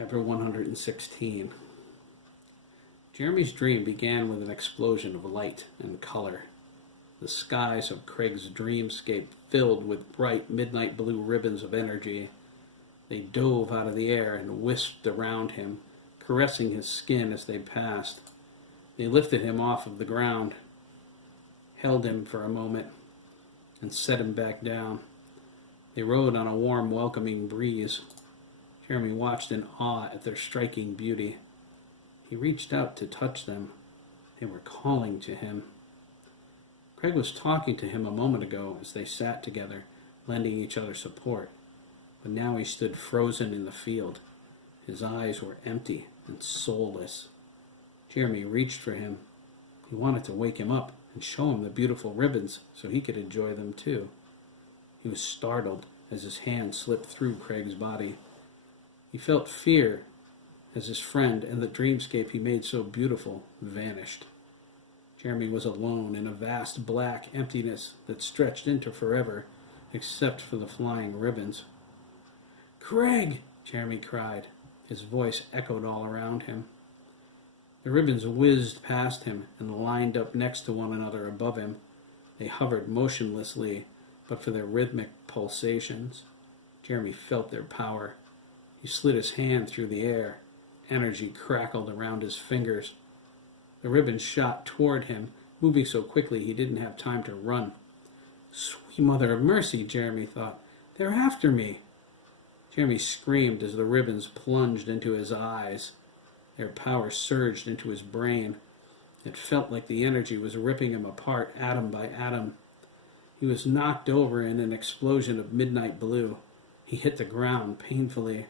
Chapter 116. Jeremy's dream began with an explosion of light and color. The skies of Craig's dreamscape filled with bright midnight blue ribbons of energy. They dove out of the air and whisked around him, caressing his skin as they passed. They lifted him off of the ground, held him for a moment, and set him back down. They rode on a warm, welcoming breeze. Jeremy watched in awe at their striking beauty. He reached out to touch them. They were calling to him. Craig was talking to him a moment ago as they sat together, lending each other support. But now he stood frozen in the field. His eyes were empty and soulless. Jeremy reached for him. He wanted to wake him up and show him the beautiful ribbons so he could enjoy them too. He was startled as his hand slipped through Craig's body. He felt fear as his friend and the dreamscape he made so beautiful vanished. Jeremy was alone in a vast black emptiness that stretched into forever, except for the flying ribbons. "Craig!" Jeremy cried. His voice echoed all around him. The ribbons whizzed past him and lined up next to one another above him. They hovered motionlessly, but for their rhythmic pulsations. Jeremy felt their power. He slid his hand through the air. Energy crackled around his fingers. The ribbons shot toward him, moving so quickly he didn't have time to run. "Sweet Mother of Mercy," Jeremy thought. "They're after me." Jeremy screamed as the ribbons plunged into his eyes. Their power surged into his brain. It felt like the energy was ripping him apart atom by atom. He was knocked over in an explosion of midnight blue. He hit the ground painfully.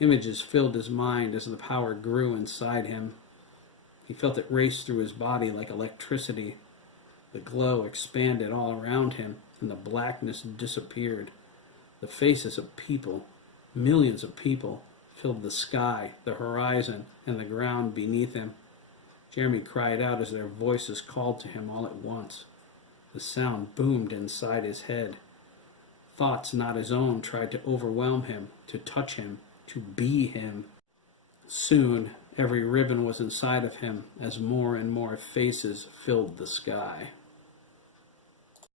Images filled his mind as the power grew inside him. He felt it race through his body like electricity. The glow expanded all around him, and the blackness disappeared. The faces of people, millions of people, filled the sky, the horizon, and the ground beneath him. Jeremy cried out as their voices called to him all at once. The sound boomed inside his head. Thoughts not his own tried to overwhelm him, to touch him, to be him. Soon, every ribbon was inside of him as more and more faces filled the sky.